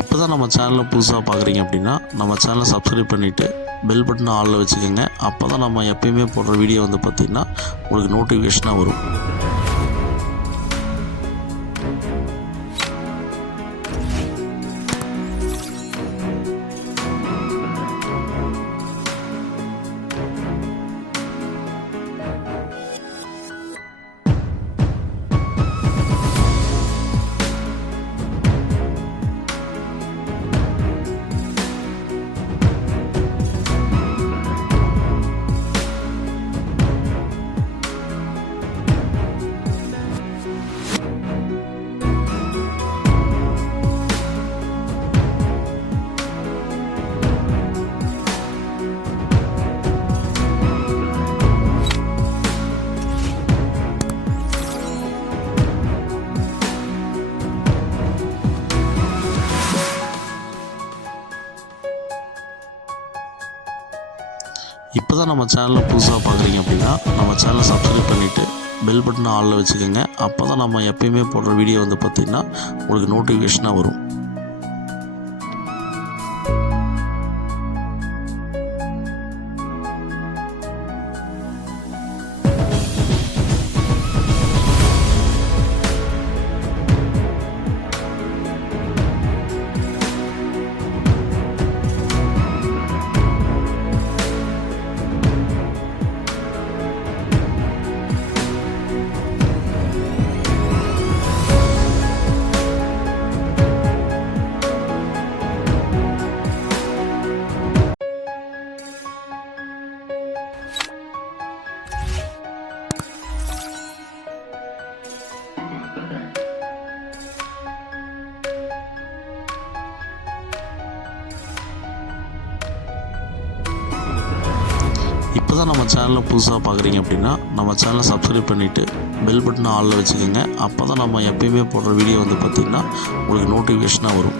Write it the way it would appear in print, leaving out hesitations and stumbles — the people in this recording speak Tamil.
இப்போ தான் நம்ம சேனலை புதுசாக பார்க்குறீங்க அப்படின்னா நம்ம சேனலை சப்ஸ்கிரைப் பண்ணிவிட்டு பெல் பட்டனை ஆளில் வச்சுக்கோங்க. அப்போ தான் நம்ம எப்பயுமே போடுற வீடியோ வந்து பார்த்திங்கன்னா உங்களுக்கு நோட்டிஃபிகேஷனாக வரும். இப்போ தான் நம்ம சேனலை புதுசாக பார்க்குறீங்க அப்படின்னா நம்ம சேனலை சப்ஸ்கிரைப் பண்ணிவிட்டு பெல் பட்டனை ஆளில் வச்சுக்கோங்க. அப்போ தான் நம்ம எப்பயுமே போடுற வீடியோ வந்து பார்த்திங்கன்னா உங்களுக்கு நோட்டிஃபிகேஷனாக வரும். இப்போ தான் நம்ம சேனலை புதுசாக பார்க்குறீங்க அப்படின்னா நம்ம சேனலை சப்ஸ்கிரைப் பண்ணிவிட்டு பெல் பட்டனை ஆளில் வச்சுக்கோங்க. அப்போ தான் நம்ம எப்பயுமே போடுற வீடியோ வந்து பார்த்திங்கன்னா உங்களுக்கு நோட்டிஃபிகேஷனாக வரும்.